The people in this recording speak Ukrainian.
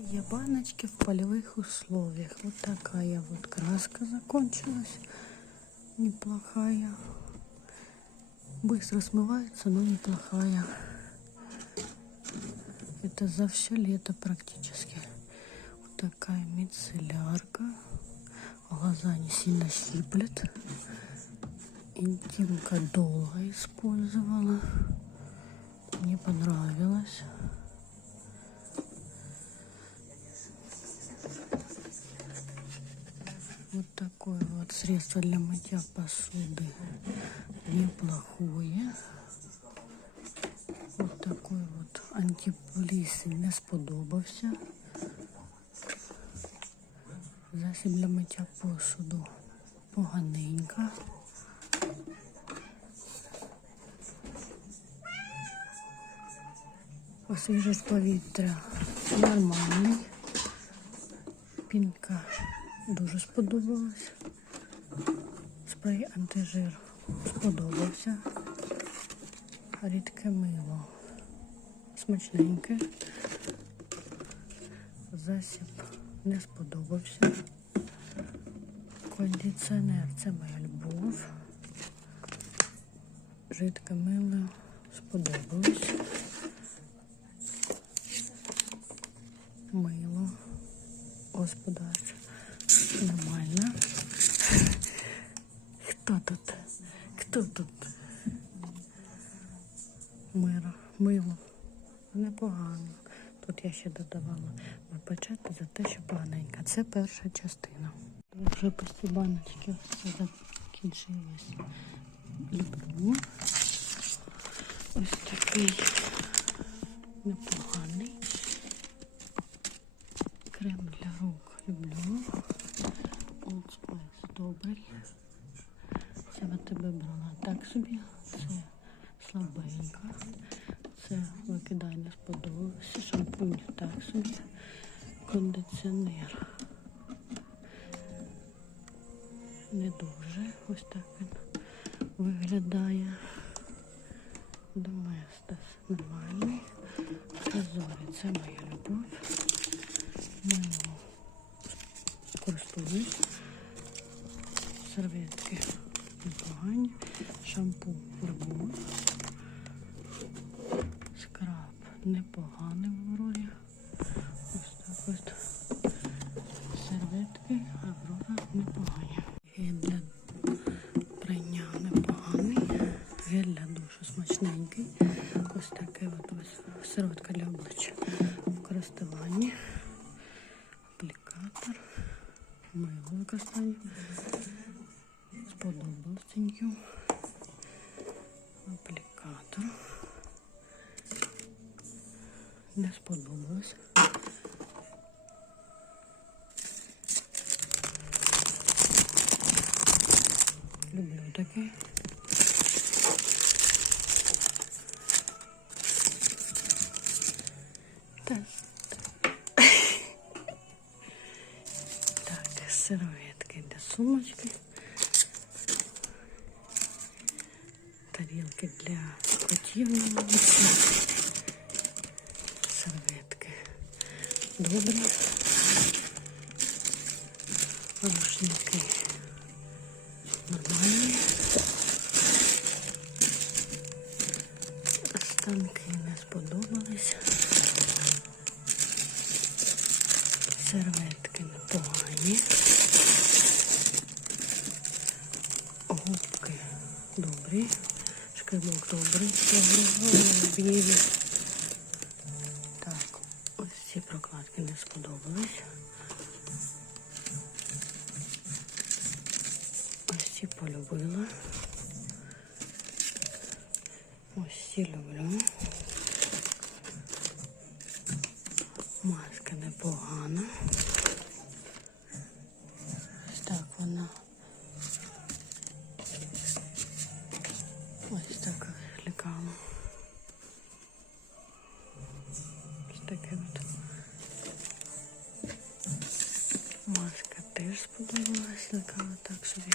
Є баночки в полевых условиях. Вот такая вот краска закончилась. Неплохая. Быстро смывается, но неплохая. Это за все лето практически. Вот такая мицеллярка. Глаза не сильно щиплет. Интимка долго использовала. Мне понравилось. Средство для мытья посуды. Неплохое. Вот такой вот антипліс не сподобався. Засіб для миття посуду поганенька. Освіжить повітря нормальний. Пінка дуже сподобалась. Спрей антижир сподобався. Рідке мило. Смачненьке. Засіб не сподобався. Кондиціонер це моя любов. Жидке мило сподобалось. Мило господарче. Нормально. Хто тут? Хто тут? Миро, мило. Непогано. Тут я ще додавала вибачати за те, що поганенька. Це перша частина. Вже пусті баночки все закінчилось. Люблю. Ось такий непоганий. Крем для рук люблю. Old Spice добрий. Тебе брала так собі. Це слабенька. Це викидай сподобалося. Шампунь так собі. Кондиціонер. Не дуже. Ось так він виглядає. Доместос нормальний. Азорі це моя любов. Мило користуюсь. Серветки непогані. Шампунь любов. Скраб непоганий в Аврорі. Ось так от. Серветки Аврора непогані. Гель для прання непоганий. Гель для душу смачненький. Ось таке от ось серветка для обличчя в користуванні. Аплікатор. Мило використання. Тінькю. Аплікатор. Не сподобалось. Люблю таке. Тест. Так, серветки для сумочки. Тарілки для котів на вулиці. Серветки. Добрі. Рушники. Нормальні. Станки не сподобались. Серветки непогані. Губки добрі. Шкребок добрий. Добрий. Так, ось ці прокладки не сподобались. Ось ці полюбила. Ось ці люблю. Маска непогана. Ось так вона. Лікала так собі.